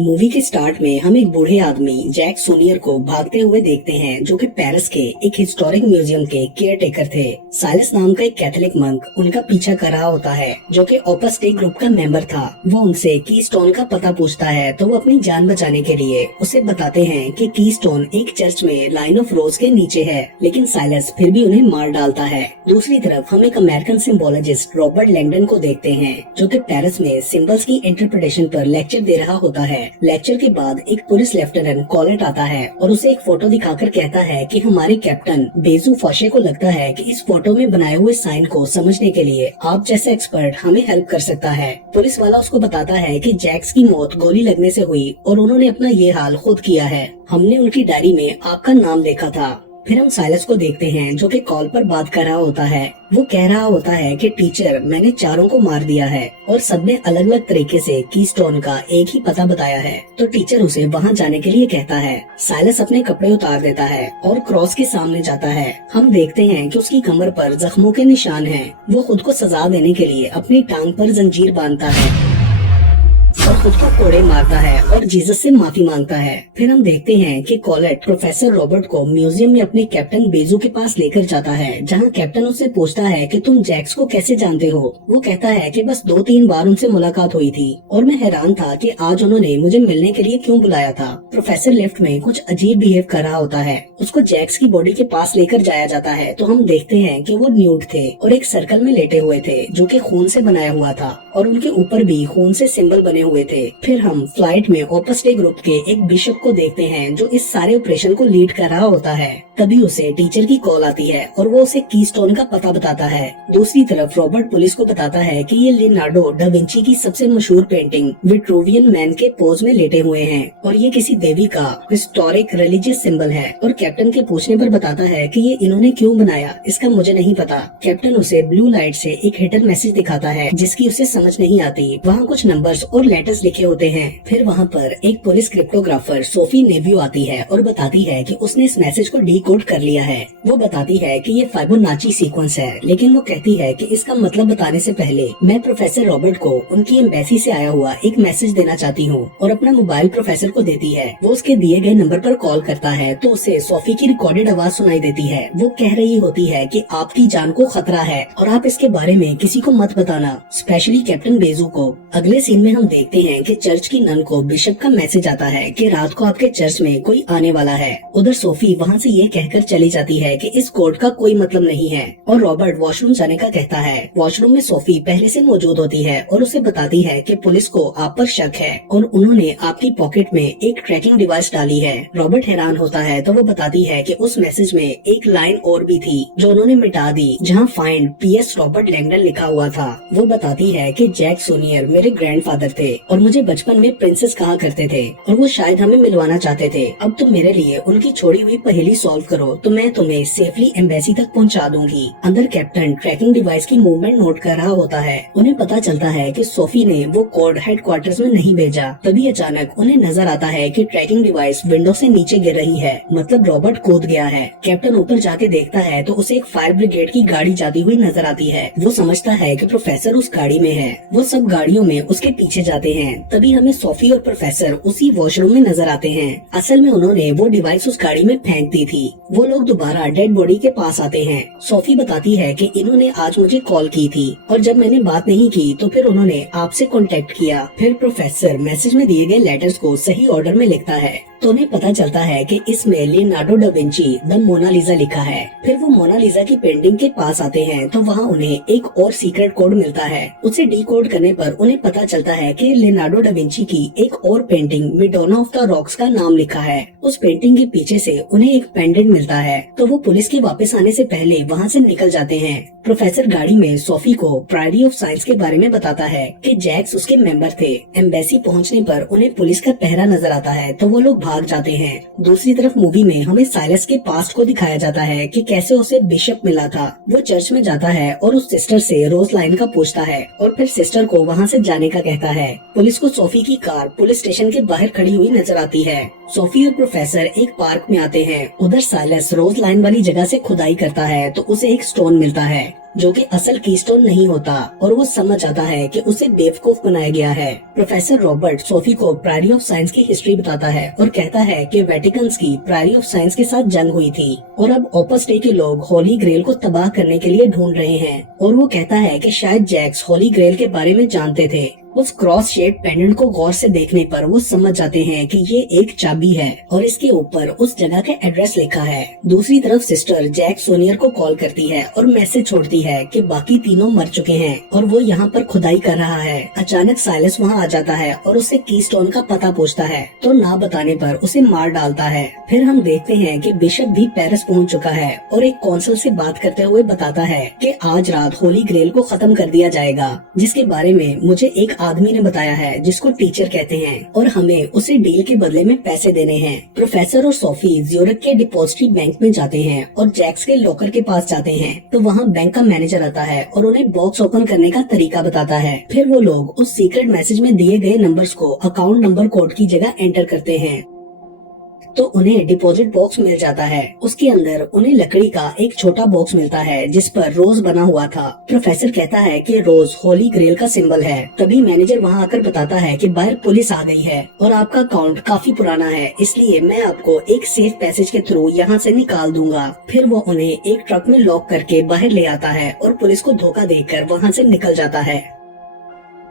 Movie के start में हम एक बूढ़े आदमी जैक सोनियर को भागते हुए देखते हैं, जो कि पेरिस के एक हिस्टोरिक म्यूजियम के केयर टेकर थे। साइलस नाम का एक कैथोलिक मंक उनका पीछा कर रहा होता है, जो कि ओपस डे ग्रुप का मेंबर था। वो उनसे कीस्टोन का पता पूछता है तो वो अपनी जान बचाने के लिए उसे बताते हैं कि कीस्टोन एक चर्च में लाइन ऑफ रोज के नीचे है, लेकिन साइलस फिर भी उन्हें मार डालता है। दूसरी तरफ हम एक अमेरिकन सिम्बोलॉजिस्ट रॉबर्ट लैंगडन को देखते हैं, जो कि पेरिस में सिंबल्स की इंटरप्रिटेशन पर लेक्चर दे रहा होता है। लेक्चर के बाद एक पुलिस लेफ्टिनेंट कॉलेट आता है और उसे एक फोटो दिखाकर कहता है कि हमारे कैप्टन बेजू फौशे को लगता है कि इस फोटो में बनाए हुए साइन को समझने के लिए आप जैसा एक्सपर्ट हमें हेल्प कर सकता है। पुलिस वाला उसको बताता है कि जैक्स की मौत गोली लगने से हुई और उन्होंने अपना ये हाल खुद किया है। हमने उनकी डायरी में आपका नाम देखा था। फिर हम साइलस को देखते हैं, जो कि कॉल पर बात कर रहा होता है। वो कह रहा होता है कि टीचर, मैंने चारों को मार दिया है और सबने अलग अलग तरीके से कीस्टोन का एक ही पता बताया है। तो टीचर उसे वहां जाने के लिए कहता है। साइलस अपने कपड़े उतार देता है और क्रॉस के सामने जाता है। हम देखते हैं कि उसकी कमर पर जख्मों के निशान हैं। वो खुद को सजा देने के लिए अपनी टांग पर जंजीर बांधता है और खुद को कोड़े मारता है और जीसस से माफी मांगता है। फिर हम देखते हैं कि कॉलेट प्रोफेसर रॉबर्ट को म्यूजियम में अपने कैप्टन बेजू के पास लेकर जाता है, जहां कैप्टन उससे पूछता है कि तुम जैक्स को कैसे जानते हो। वो कहता है कि बस 2-3 बार उनसे मुलाकात हुई थी और मैं हैरान था कि आज उन्होंने मुझे मिलने के लिए क्यों बुलाया था। प्रोफेसर लेफ्ट में कुछ अजीब बिहेव कर रहा होता है। उसको जैक्स की बॉडी के पास लेकर जाया जाता है तो हम देखते हैं कि वो न्यूड थे और एक सर्कल में लेटे हुए थे, जो कि खून से बनाया हुआ था और उनके ऊपर भी खून से सिंबल बने हुए थे। फिर हम फ्लाइट में ओपस डे ग्रुप के एक बिशप को देखते हैं, जो इस सारे ऑपरेशन को लीड कर रहा होता है। तभी उसे टीचर की कॉल आती है और वो उसे कीस्टोन का पता बताता है। दूसरी तरफ रॉबर्ट पुलिस को बताता है कि ये लियोनार्डो डा विंची की सबसे मशहूर पेंटिंग विट्रूवियन मैन के पोज में लेटे हुए हैं और ये किसी देवी का हिस्टोरिक रिलीजियस सिंबल है। और कैप्टन के पूछने पर बताता है कि ये इन्होंने क्यों बनाया, इसका मुझे नहीं पता। कैप्टन उसे ब्लू लाइट से एक हिडन मैसेज दिखाता है, जिसकी उसे समझ नहीं आती। वहाँ कुछ नंबर्स और लेटर्स लिखे होते हैं। फिर वहाँ पर एक पुलिस क्रिप्टोग्राफर सोफी नेव्यू आती है और बताती है कि उसने इस मैसेज को डीकोड कर लिया है। वो बताती है कि ये फाइबोनाची सीक्वेंस है, लेकिन वो कहती है कि इसका मतलब बताने से पहले मैं प्रोफेसर रॉबर्ट को उनकी एम्बेसी से आया हुआ एक मैसेज देना चाहती हूँ, और अपना मोबाइल प्रोफेसर को देती है। वो उसके दिए गए नंबर पर कॉल करता है तो उसे सोफी की रिकॉर्डेड आवाज सुनाई देती है। वो कह रही होती है कि आपकी जान को खतरा है और आप इसके बारे में किसी को मत बताना, स्पेशली कैप्टन बेजू को। अगले सीन में हम देखते हैं कि चर्च की नन को बिशप का मैसेज आता है कि रात को आपके चर्च में कोई आने वाला है। उधर सोफी वहाँ से ये कहकर चली जाती है कि इस कोड का कोई मतलब नहीं है और रॉबर्ट वॉशरूम जाने का कहता है। वॉशरूम में सोफी पहले से मौजूद होती है और उसे बताती है कि पुलिस को आप पर शक है और उन्होंने आपकी पॉकेट में एक ट्रैकिंग डिवाइस डाली है। रॉबर्ट हैरान होता है तो वो बताती है कि उस मैसेज में एक लाइन और भी थी जो उन्होंने मिटा दी, जहाँ फाइंड PS रॉबर्ट लैंगडन लिखा हुआ था। वो बताती है कि जैक सोनियर मेरे ग्रैंडफादर थे और मुझे बचपन में प्रिंसेस कहा करते थे और वो शायद हमें मिलवाना चाहते थे। अब तुम मेरे लिए उनकी छोड़ी हुई पहेली सॉल्व करो तो मैं तुम्हें सेफली एम्बेसी तक पहुंचा दूंगी। अंदर कैप्टन ट्रैकिंग डिवाइस की मूवमेंट नोट कर रहा होता है। उन्हें पता चलता है कि सोफी ने वो कोड हेडक्वार्टर्स में नहीं भेजा। तभी अचानक उन्हें नजर आता है कि ट्रैकिंग डिवाइस विंडो से नीचे गिर रही है, मतलब रॉबर्ट कूद गया है। कैप्टन ऊपर जाके देखता है तो उसे एक फायर ब्रिगेड की गाड़ी जाती हुई नजर आती है। वो समझता है कि प्रोफेसर उस गाड़ी में है। वो सब गाड़ियों में उसके पीछे जाते हैं। तभी हमें सोफी और प्रोफेसर उसी वॉशरूम में नजर आते हैं। असल में उन्होंने वो डिवाइस उस गाड़ी में फेंक दी थी। वो लोग दोबारा डेड बॉडी के पास आते हैं। सोफी बताती है कि इन्होंने आज मुझे कॉल की थी और जब मैंने बात नहीं की तो फिर उन्होंने आपसे कांटेक्ट किया। फिर प्रोफेसर मैसेज में दिए गए लेटर्स को सही ऑर्डर में लिखता है तो उन्हें पता चलता है कि इसमें Leonardo da Vinci the Mona Lisa लिखा है। फिर वो मोनालिसा की पेंटिंग के पास आते हैं तो वहाँ उन्हें एक और सीक्रेट कोड मिलता है। उसे डीकोड करने पर उन्हें पता चलता है कि लियोनार्डो डा विंची की एक और पेंटिंग मिडोना ऑफ द रॉक्स का नाम लिखा है। उस पेंटिंग के पीछे से उन्हें एक पेंडेंट मिलता है तो वो पुलिस के वापस आने से पहले वहाँ से निकल जाते हैं। प्रोफेसर गाड़ी में सोफी को प्रायरी ऑफ साइंस के बारे में बताता है कि जैक्स उसके मेंबर थे। एम्बेसी पहुंचने पर उन्हें पुलिस का पहरा नजर आता है तो वो लोग भाग जाते हैं। दूसरी तरफ मूवी में हमें साइलस के पास्ट को दिखाया जाता है कि कैसे उसे बिशप मिला था। वो चर्च में जाता है और उस सिस्टर से रोज लाइन का पूछता है और फिर सिस्टर को वहाँ से जाने का कहता है। पुलिस को सोफी की कार पुलिस स्टेशन के बाहर खड़ी हुई नजर आती है। सोफी और प्रोफेसर एक पार्क में आते हैं। उधर साइलस रोज लाइन वाली जगह से खुदाई करता है तो उसे एक स्टोन मिलता है। जो कि असल कीस्टोन नहीं होता और वो समझ जाता है कि उसे बेवकूफ बनाया गया है। प्रोफेसर रॉबर्ट सोफी को प्रायरी ऑफ साइंस की हिस्ट्री बताता है और कहता है कि वेटिकन की प्रायरी ऑफ साइंस के साथ जंग हुई थी और अब ओपस डे के लोग होली ग्रेल को तबाह करने के लिए ढूंढ रहे हैं। और वो कहता है कि शायद जैक्स होली ग्रेल के बारे में जानते थे। उस क्रॉस शेप पेंडेंट को गौर से देखने पर वो समझ जाते हैं कि ये एक चाबी है और इसके ऊपर उस जगह का एड्रेस लिखा है। दूसरी तरफ सिस्टर जैक सोनियर को कॉल करती है और मैसेज छोड़ती है कि बाकी तीनों मर चुके हैं और वो यहाँ पर खुदाई कर रहा है। अचानक साइलस वहाँ आ जाता है और उससे कीस्टोन का पता पूछता है तो ना बताने पर उसे मार डालता है। फिर हम देखते हैं कि बिशप भी पेरिस पहुँच चुका है और एक कौंसल से बात करते हुए बताता है कि आज रात होली ग्रेल को खत्म कर दिया जाएगा, जिसके बारे में मुझे एक आदमी ने बताया है जिसको टीचर कहते हैं और हमें उसे डील के बदले में पैसे देने हैं। प्रोफेसर और सोफी ज्यूरिख के डिपॉजिटरी बैंक में जाते हैं और जैक्स के लॉकर के पास जाते हैं तो वहाँ बैंक का मैनेजर आता है और उन्हें बॉक्स ओपन करने का तरीका बताता है। फिर वो लोग उस सीक्रेट मैसेज में दिए गए नंबर्स को अकाउंट नंबर कोड की जगह एंटर करते हैं तो उन्हें डिपॉजिट बॉक्स मिल जाता है। उसके अंदर उन्हें लकड़ी का एक छोटा बॉक्स मिलता है जिस पर रोज बना हुआ था। प्रोफेसर कहता है कि रोज होली ग्रेल का सिंबल है। तभी मैनेजर वहां आकर बताता है कि बाहर पुलिस आ गई है और आपका अकाउंट काफी पुराना है, इसलिए मैं आपको एक सेफ पैसेज के थ्रू यहाँ से निकाल दूंगा। फिर वो उन्हें एक ट्रक में लॉक करके बाहर ले आता है और पुलिस को धोखा देकर वहाँ से निकल जाता है।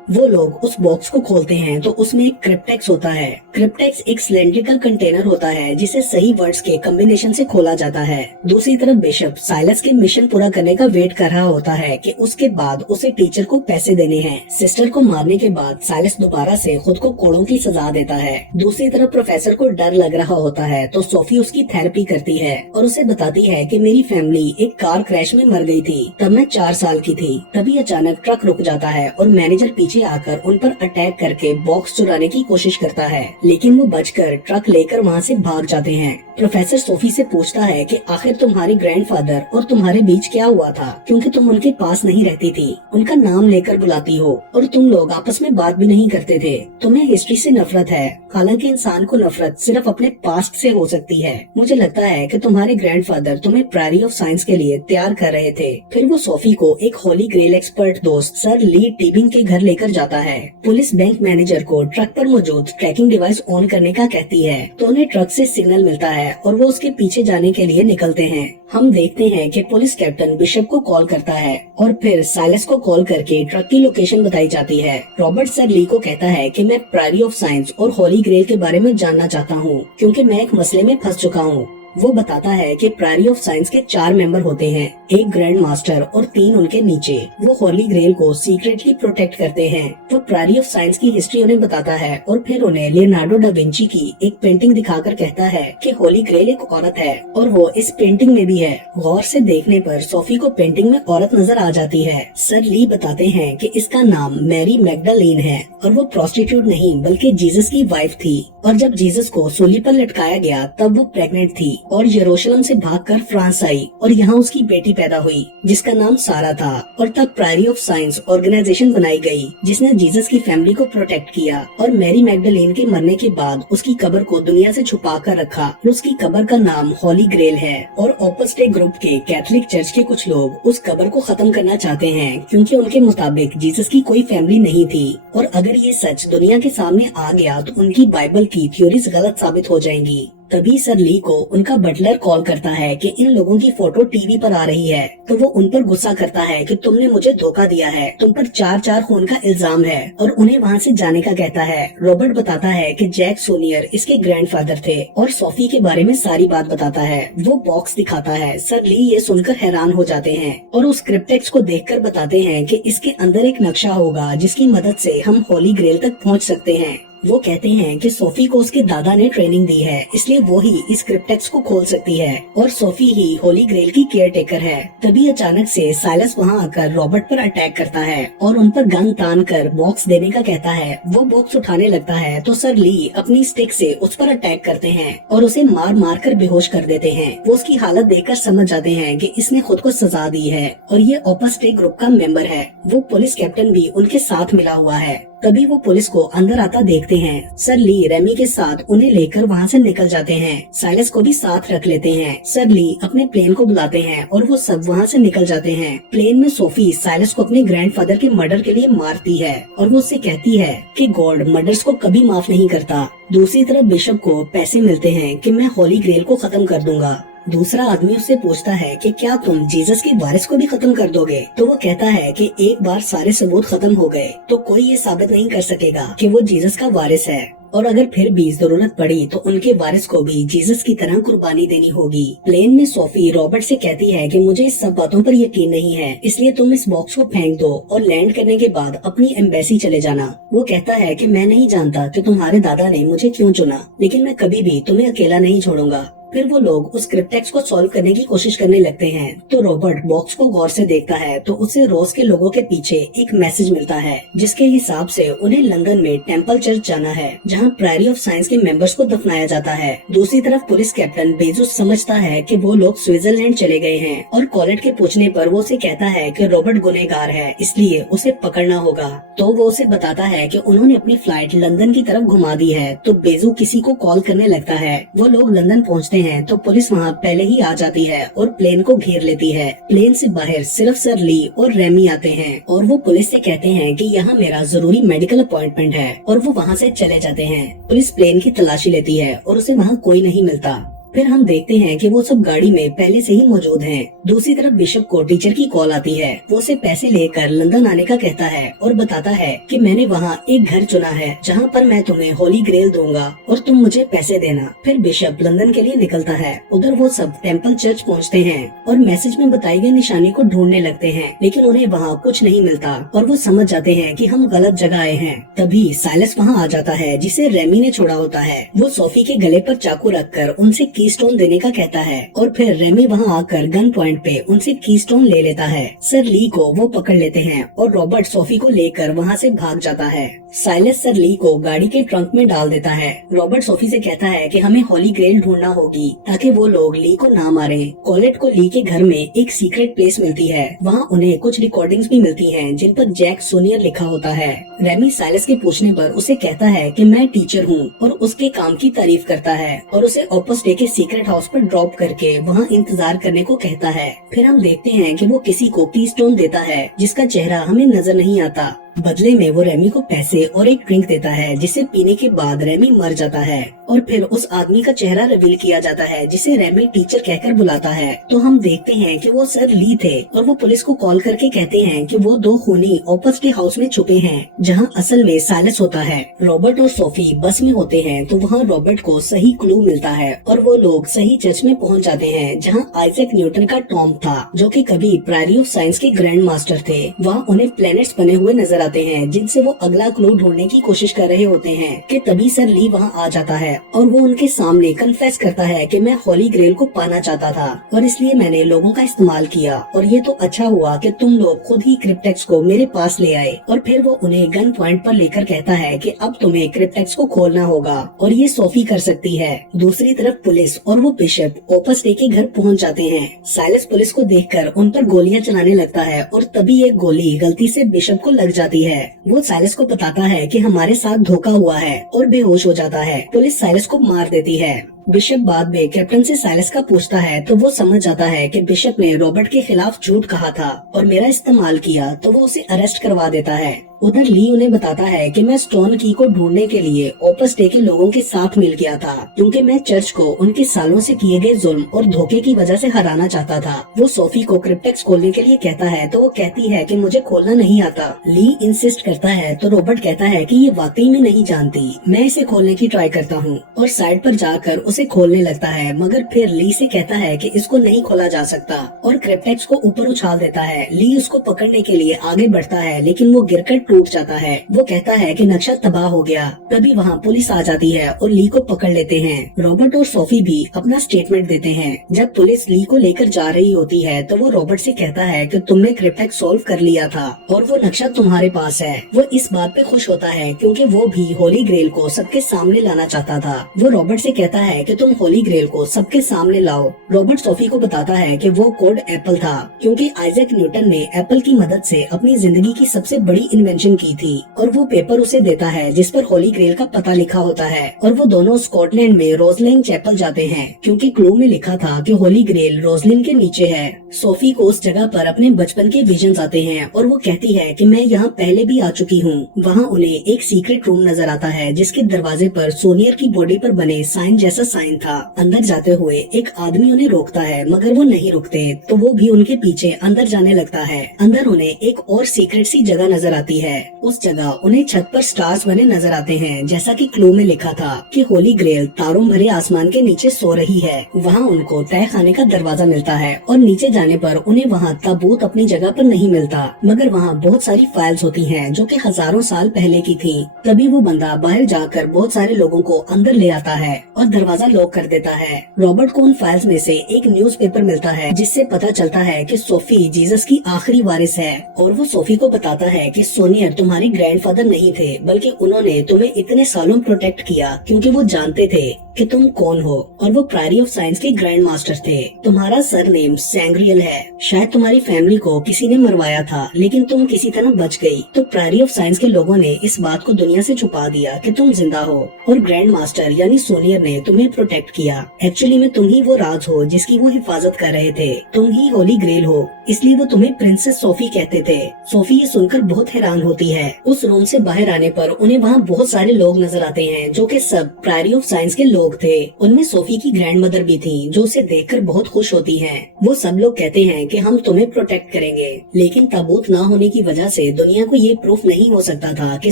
वो लोग उस बॉक्स को खोलते हैं तो उसमें एक क्रिप्टेक्स होता है। क्रिप्टेक्स एक सिलेंड्रिकल कंटेनर होता है जिसे सही वर्ड्स के कॉम्बिनेशन से खोला जाता है। दूसरी तरफ बिशप साइलस के मिशन पूरा करने का वेट कर रहा होता है कि उसके बाद उसे टीचर को पैसे देने हैं। सिस्टर को मारने के बाद साइलस दोबारा से खुद को कोड़ों की सजा देता है। दूसरी तरफ प्रोफेसर को डर लग रहा होता है तो सोफी उसकी थेरेपी करती है और उसे बताती है कि मेरी फैमिली एक कार क्रैश में मर गई थी, तब मैं 4 साल की थी। तभी अचानक ट्रक रुक जाता है और मैनेजर पीछे आकर उन पर अटैक करके बॉक्स चुराने की कोशिश करता है, लेकिन वो बचकर ट्रक लेकर वहाँ से भाग जाते हैं। प्रोफेसर सोफी से पूछता है कि आखिर तुम्हारे ग्रैंडफादर और तुम्हारे बीच क्या हुआ था, क्योंकि तुम उनके पास नहीं रहती थी, उनका नाम लेकर बुलाती हो और तुम लोग आपस में बात भी नहीं करते थे। तुम्हें हिस्ट्री से नफरत है, हालांकि इंसान को नफरत सिर्फ अपने पास्ट से हो सकती है। मुझे लगता है कि तुम्हारे ग्रैंडफादर तुम्हें प्रायरी ऑफ साइंस के लिए तैयार कर रहे थे। फिर वो सोफी को एक होली ग्रेल एक्सपर्ट दोस्त सर ली टीबिंग के घर लेकर जाता है। पुलिस बैंक मैनेजर को ट्रक पर मौजूद ट्रैकिंग डिवाइस ऑन करने का कहती है तो उन्हें ट्रक से सिग्नल मिलता है और वो उसके पीछे जाने के लिए निकलते हैं। हम देखते हैं कि पुलिस कैप्टन बिशप को कॉल करता है और फिर साइलस को कॉल करके ट्रक की लोकेशन बताई जाती है। रॉबर्ट सर ली को कहता है कि मैं प्रायरी ऑफ साइंस और होली ग्रेल के बारे में जानना चाहता हूँ, क्योंकि मैं एक मसले में फंस चुका हूँ। वो बताता है कि प्रायरी ऑफ साइंस के 4 मेंबर होते हैं, एक ग्रैंड मास्टर और 3 उनके नीचे। वो होली ग्रेल को सीक्रेटली प्रोटेक्ट करते हैं। वो प्रायरी ऑफ साइंस की हिस्ट्री उन्हें बताता है और फिर उन्हें लियोनार्डो डा विंची की एक पेंटिंग दिखाकर कहता है कि होली ग्रेल एक औरत है और वो इस पेंटिंग में भी है। गौर से देखने पर सोफी को पेंटिंग में औरत नजर आ जाती है। सर ली बताते हैं कि इसका नाम मैरी मैग्डालेन है और वो प्रोस्टिट्यूट नहीं बल्कि जीसस की वाइफ थी और जब जीसस को सूली पर लटकाया गया तब वो प्रेग्नेंट थी और यरूशलेम से भागकर फ्रांस आई और यहाँ उसकी बेटी पैदा हुई जिसका नाम सारा था। और तब प्रायरी ऑफ साइंस ऑर्गेनाइजेशन बनाई गई जिसने जीसस की फैमिली को प्रोटेक्ट किया और मैरी मैग्डालेन के मरने के बाद उसकी कब्र को दुनिया से छुपा कर रखा और उसकी कब्र का नाम होली ग्रेल है। और ओपस डे ग्रुप के कैथोलिक चर्च के कुछ लोग उस कब्र को खत्म करना चाहते हैं क्योंकि उनके मुताबिक जीसस की कोई फैमिली नहीं थी और अगर ये सच दुनिया के सामने आ गया तो उनकी बाइबल की थ्योरीज गलत साबित हो जाएंगी। तभी सर ली को उनका बटलर कॉल करता है कि इन लोगों की फोटो टीवी पर आ रही है तो वो उन पर गुस्सा करता है कि तुमने मुझे धोखा दिया है, तुम पर 4-4 खून का इल्जाम है और उन्हें वहाँ से जाने का कहता है। रॉबर्ट बताता है कि जैक सोनियर इसके ग्रैंडफादर थे और सोफी के बारे में सारी बात बताता है। वो बॉक्स दिखाता है। सर ली ये सुनकर हैरान हो जाते हैं और उस क्रिप्टेक्स को देखकर बताते हैं कि इसके अंदर एक नक्शा होगा जिसकी मदद से हम होली ग्रेल तक पहुँच सकते हैं। वो कहते हैं कि सोफी को उसके दादा ने ट्रेनिंग दी है, इसलिए वो ही इस क्रिप्टेक्स को खोल सकती है और सोफी ही होली ग्रेल की केयर टेकर है। तभी अचानक से साइलस वहाँ आकर रॉबर्ट पर अटैक करता है और उन पर गन तान कर बॉक्स देने का कहता है। वो बॉक्स उठाने लगता है तो सर ली अपनी स्टिक से उस पर अटैक करते हैं और उसे मार मार कर बेहोश कर देते हैं। वो उसकी हालत देखकर समझ जाते हैं कि इसने खुद को सजा दी है और ये ओपस डे ग्रुप का मेंबर है। वो पुलिस कैप्टन भी उनके साथ मिला हुआ है। तभी वो पुलिस को अंदर आता देखते हैं। सर ली रेमी के साथ उन्हें लेकर वहाँ से निकल जाते हैं। साइलस को भी साथ रख लेते हैं। सर ली अपने प्लेन को बुलाते हैं और वो सब वहाँ से निकल जाते हैं। प्लेन में सोफी साइलस को अपने ग्रैंडफादर के मर्डर के लिए मारती है और वो उससे कहती है कि गॉड मर्डर्स को कभी माफ नहीं करता। दूसरी तरफ बिशप को पैसे मिलते हैं कि मैं होली ग्रेल को खत्म कर दूंगा। दूसरा आदमी उससे पूछता है कि क्या तुम जीसस के वारिस को भी खत्म कर दोगे? तो वो कहता है कि एक बार सारे सबूत खत्म हो गए तो कोई ये साबित नहीं कर सकेगा कि वो जीसस का वारिस है, और अगर फिर भी जरूरत पड़ी तो उनके वारिस को भी जीसस की तरह कुर्बानी देनी होगी। प्लेन में सोफी रॉबर्ट से कहती है कि मुझे इस सब बातों पर यकीन नहीं है, इसलिए तुम इस बॉक्स को फेंक दो और लैंड करने के बाद अपनी एम्बेसी चले जाना। वो कहता है कि मैं नहीं जानता कि तुम्हारे दादा ने मुझे क्यों चुना, लेकिन मैं कभी भी तुम्हें अकेला नहीं छोड़ूंगा। फिर वो लोग उस क्रिप्टेक्स को सॉल्व करने की कोशिश करने लगते हैं। तो रॉबर्ट बॉक्स को गौर से देखता है तो उसे रोज के लोगों के पीछे एक मैसेज मिलता है, जिसके हिसाब से उन्हें लंदन में टेम्पल चर्च जाना है, जहां प्रायरी ऑफ साइंस के मेंबर्स को दफनाया जाता है। दूसरी तरफ पुलिस कैप्टन बेजोस समझता है कि वो लोग स्विट्जरलैंड चले गए हैं और कॉलेट के पूछने पर वो उसे कहता है कि रॉबर्ट गुनहगार है, इसलिए उसे पकड़ना होगा। तो वो उसे बताता है कि उन्होंने अपनी फ्लाइट लंदन की तरफ घुमा दी है। तो बेजो किसी को कॉल करने लगता है। वो लोग लंदन पहुँचते हैं तो पुलिस वहाँ पहले ही आ जाती है और प्लेन को घेर लेती है। प्लेन से बाहर सिर्फ सर ली और रेमी आते हैं और वो पुलिस से कहते हैं कि यहाँ मेरा जरूरी मेडिकल अपॉइंटमेंट है, और वो वहाँ से चले जाते हैं। पुलिस प्लेन की तलाशी लेती है और उसे वहाँ कोई नहीं मिलता। फिर हम देखते हैं कि वो सब गाड़ी में पहले से ही मौजूद हैं। दूसरी तरफ बिशप को टीचर की कॉल आती है। वो उसे पैसे लेकर लंदन आने का कहता है और बताता है कि मैंने वहाँ एक घर चुना है जहाँ पर मैं तुम्हें होली ग्रेल दूंगा और तुम मुझे पैसे देना। फिर बिशप लंदन के लिए निकलता है। उधर वो सब टेम्पल चर्च पहुँचते हैं और मैसेज में बताई गई निशानी को ढूंढने लगते हैं, लेकिन उन्हें वहाँ कुछ नहीं मिलता और वो समझ जाते हैं कि हम गलत जगह आए हैं। तभी साइलस वहाँ आ जाता है, जिसे रेमी ने छोड़ा होता है। वो सोफी के गले पर चाकू रखकर उनसे कीस्टोन देने का कहता है और फिर रेमी वहाँ आकर गन पॉइंट पे उनसे कीस्टोन ले लेता है। सर ली को वो पकड़ लेते हैं और रॉबर्ट सोफी को लेकर वहाँ से भाग जाता है। साइलस सर ली को गाड़ी के ट्रंक में डाल देता है। रॉबर्ट सोफी से कहता है कि हमें होली ग्रेल ढूंढना होगी ताकि वो लोग ली को ना मारे। कॉलेट को ली के घर में एक सीक्रेट प्लेस मिलती है। वहाँ उन्हें कुछ रिकॉर्डिंग्स भी मिलती हैं जिन पर जैक सोनियर लिखा होता है। रेमी साइलस के पूछने पर उसे कहता है कि मैं टीचर हूँ और उसके काम की तारीफ करता है और उसे ऑपस डे के सीक्रेट हाउस पर ड्रॉप करके वहाँ इंतजार करने को कहता है। फिर हम देखते हैं कि वो किसी को कीस्टोन देता है जिसका चेहरा हमें नजर नहीं आता। बदले में वो रेमी को पैसे और एक ड्रिंक देता है जिसे पीने के बाद रेमी मर जाता है और फिर उस आदमी का चेहरा रिवील किया जाता है जिसे रेमी टीचर कहकर बुलाता है। तो हम देखते हैं कि वो सर ली थे और वो पुलिस को कॉल करके कहते हैं कि वो दो खूनी ऑपस डे हाउस में छुपे हैं जहां असल में साइलस होता है। रॉबर्ट और सोफी बस में होते हैं तो वहाँ रॉबर्ट को सही क्लू मिलता है और वो लोग सही चर्च में पहुँच जाते हैं जहाँ आइजैक न्यूटन का टॉम्ब था, जो कि कभी प्रायरी ऑफ साइंस के ग्रैंड मास्टर थे। वहाँ उन्हें प्लैनेट्स बने हुए नजर आते हैं जिनसे वो अगला क्लू ढूंढने की कोशिश कर रहे होते हैं कि तभी सर ली वहाँ आ जाता है और वो उनके सामने कन्फेस करता है कि मैं होली ग्रेल को पाना चाहता था और इसलिए मैंने लोगों का इस्तेमाल किया और ये तो अच्छा हुआ कि तुम लोग खुद ही क्रिप्टेक्स को मेरे पास ले आए। और फिर वो उन्हें गन पॉइंट पर लेकर कहता है कि अब तुम्हें क्रिप्टेक्स को खोलना होगा और ये सोफी कर सकती है। दूसरी तरफ पुलिस और वो बिशप ऑपस डे के घर पहुँच जाते हैं। साइलस पुलिस को देखकर उन पर गोलियां चलाने लगता है और तभी एक गोली गलती से बिशप को लग जाती है। वो साइलस को बताता है कि हमारे साथ धोखा हुआ है और बेहोश हो जाता है। पुलिस साइलस को मार देती है। बिशप बाद में कैप्टन से साइलस का पूछता है तो वो समझ जाता है कि बिशप ने रॉबर्ट के खिलाफ झूठ कहा था और मेरा इस्तेमाल किया, तो वो उसे अरेस्ट करवा देता है। उधर ली उन्हें बताता है कि मैं स्टोन की को ढूंढने के लिए ऑपस डे के लोगों के साथ मिल गया था क्योंकि मैं चर्च को उनके सालों से किए गए जुल्म और धोखे की वजह से हराना चाहता था। वो सोफी को क्रिप्टेक्स खोलने के लिए कहता है तो वो कहती है कि मुझे खोलना नहीं आता। ली इंसिस्ट करता है तो रॉबर्ट कहता है कि ये वाकई में नहीं जानती, मैं इसे खोलने की ट्राई करता हूँ और साइड पर जाकर उसे खोलने लगता है, मगर फिर ली से कहता है कि इसको नहीं खोला जा सकता और क्रिप्टेक्स को ऊपर उछाल देता है। ली उसको पकड़ने के लिए आगे बढ़ता है लेकिन वो गिरकर टूट जाता है। वो कहता है कि नक्शा तबाह हो गया। तभी वहाँ पुलिस आ जाती है और ली को पकड़ लेते हैं। रॉबर्ट और सोफी भी अपना स्टेटमेंट देते हैं। जब पुलिस ली को लेकर जा रही होती है तो वो रॉबर्ट से कहता है कि तुमने क्रिप्टेक्स सॉल्व कर लिया था और वो नक्शा तुम्हारे पास है। वो इस बात पे खुश होता है क्योंकि वो भी होली ग्रेल को सबके सामने लाना चाहता था। वो रॉबर्ट से कहता है कि तुम होली ग्रेल को सबके सामने लाओ। रॉबर्ट सोफी को बताता है कि वो कोड एप्पल था, क्योंकि आइजैक न्यूटन ने एप्पल की मदद से अपनी जिंदगी की सबसे बड़ी इन्वेंशन की थी। और वो पेपर उसे देता है जिस पर होली ग्रेल का पता लिखा होता है। और वो दोनों स्कॉटलैंड में रोजलिन चैपल जाते हैं, क्योंकि क्लू में लिखा था कि होली ग्रेल रोजलिन के नीचे है। सोफी को उस जगह पर अपने बचपन के विजन्स आते हैं और वो कहती है कि मैं यहाँ पहले भी आ चुकी हूँ। वहाँ उन्हें एक सीक्रेट रूम नजर आता है जिसके दरवाजे पर सोनियर की बॉडी पर बने साइन जैसा साइन था। अंदर जाते हुए एक आदमी उन्हें रोकता है, मगर वो नहीं रुकते, तो वो भी उनके पीछे अंदर जाने लगता है। अंदर उन्हें एक और सीक्रेट सी जगह नजर आती है। उस जगह उन्हें छत पर स्टार्स बने नजर आते हैं, जैसा कि क्लू में लिखा था कि होली ग्रेल तारों भरे आसमान के नीचे सो रही है। वहाँ उनको तय खाने का दरवाजा मिलता है और नीचे जाने पर उन्हें वहाँ ताबूत अपनी जगह पर नहीं मिलता, मगर वहाँ बहुत सारी फाइल्स होती हैं जो कि हजारों साल पहले की थी। तभी वो बंदा बाहर जाकर बहुत सारे लोगों को अंदर ले आता है और दरवाजा लॉक कर देता है। रॉबर्ट को उन फाइल्स में से एक न्यूज़पेपर मिलता है जिससे पता चलता है कि सोफी जीसस की आखिरी वारिस है। और वो सोफी को बताता है कि सोनियर तुम्हारे ग्रैंडफादर नहीं थे, बल्कि उन्होंने तुम्हें इतने सालों प्रोटेक्ट किया क्योंकि वो जानते थे कि तुम कौन हो। और वो प्रायरी ऑफ साइंस के ग्रैंड मास्टर थे। तुम्हारा सरनेम सैंग्रियल है। शायद तुम्हारी फैमिली को किसी ने मरवाया था, लेकिन तुम किसी तरह बच गई। तो प्रायरी ऑफ साइंस के लोगों ने इस बात को दुनिया से छुपा दिया कि तुम जिंदा हो, और ग्रैंड मास्टर यानी सोनियर ने तुम्हें प्रोटेक्ट किया। एक्चुअली में तुम ही वो राज हो जिसकी वो हिफाजत कर रहे थे। तुम ही होली ग्रेल हो, इसलिए वो तुम्हें प्रिंसेस सोफी कहते थे। सोफी ये सुनकर बहुत हैरान होती है। उस रूम से बाहर आने पर उन्हें वहाँ बहुत सारे लोग नजर आते हैं जो कि सब प्रायरी ऑफ साइंस के लोग थे। उनमें सोफी की ग्रैंड मदर भी थी, जो उसे देखकर बहुत खुश होती हैं। वो सब लोग कहते हैं कि हम तुम्हें प्रोटेक्ट करेंगे, लेकिन ताबूत ना होने की वजह से दुनिया को ये प्रूफ नहीं हो सकता था कि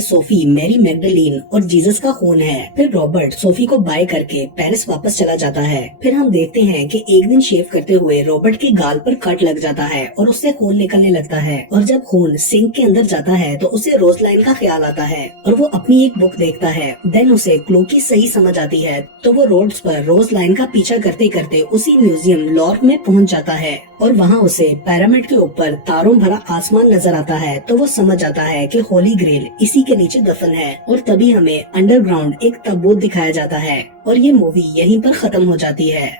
सोफी मैरी मैग्डलीन और जीसस का खून है। फिर रॉबर्ट सोफी को बाय करके पेरिस वापस चला जाता है। फिर हम देखते हैं कि एक दिन शेव करते हुए रॉबर्ट के गाल पर कट लग जाता है और उससे खून निकलने लगता है। और जब खून सिंक के अंदर जाता है तो उसे रोजलाइन का ख्याल आता है और वो अपनी एक बुक देखता है। देन उसे क्लू की सही समझ आती है, तो वो रोड्स पर रोजलाइन का पीछा करते करते उसी म्यूजियम लॉर्क में पहुंच जाता है। और वहाँ उसे पिरामिड के ऊपर तारों भरा आसमान नजर आता है, तो वो समझ आता है कि होली ग्रेल इसी के नीचे दफन है। और तभी हमें अंडरग्राउंड एक ताबूत दिखाया जाता है और ये मूवी यहीं पर खत्म हो जाती है।